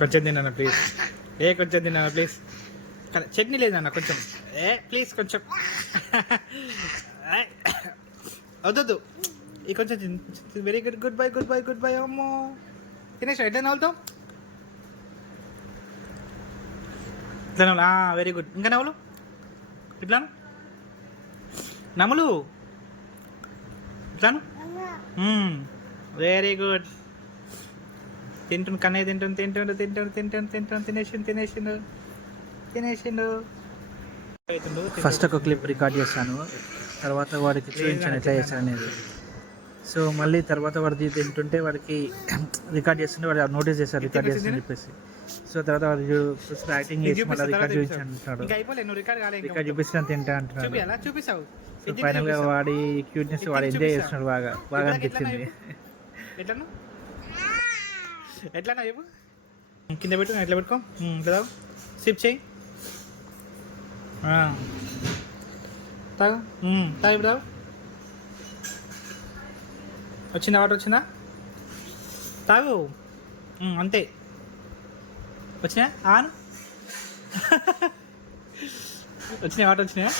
కొంచెం తిన్నాను ప్లీజ్. కొంచెం తిన్నాను ప్లీజ్. చట్నీ లేదన్న కొంచెం. ప్లీజ్ కొంచెం. వద్దు ఈ కొంచెం very good. Goodbye goodbye goodbye. అమ్మో తినేసా. ఎట్లా నవ్వుతావు? ఇట్లా నవ్వులు. Very good. ఇంకా నవ్వులు ఇట్లాను. నమ్ములు ఇట్లాను. Very good. తింటుండు కన్నయ్య. తినేసిండు. ఫస్ట్ ఒక క్లిప్ రికార్డ్ చేశాను, తర్వాత వాడికి చూపించాను ఎట్లా చేశాను అనేది. సో మళ్ళీ తర్వాత వాడు తింటుంటే వాడికి రికార్డ్ చేస్తుంటే వాడు నోటీస్ చేశారు రికార్డ్ చేస్తుందని చెప్పేసి. సో తర్వాత వాడు యాక్టింగ్ చేసి మళ్ళీ రికార్డ్ చూపించాను అంటున్నాడు. రికార్డ్ చూపిస్తాను తింటా అంటున్నాడు. చూపిస్తావు. సో ఫైనల్గా వాడి క్యూట్నెస్ వాడు ఎంజాయ్ చేస్తున్నాడు. బాగా అనిపించింది. ఎట్లా చెప్పు. కింద పెట్టు. ఎట్లా పెట్టుకో. ఇట్లా సిప్ చేయి. తాగు. తాగు ఇప్పుడు. వచ్చిందా వాటర్? వచ్చిందా? తాగు. అంతే. వచ్చినా ఆను. వచ్చినాయి వాటర్ వచ్చినాయా?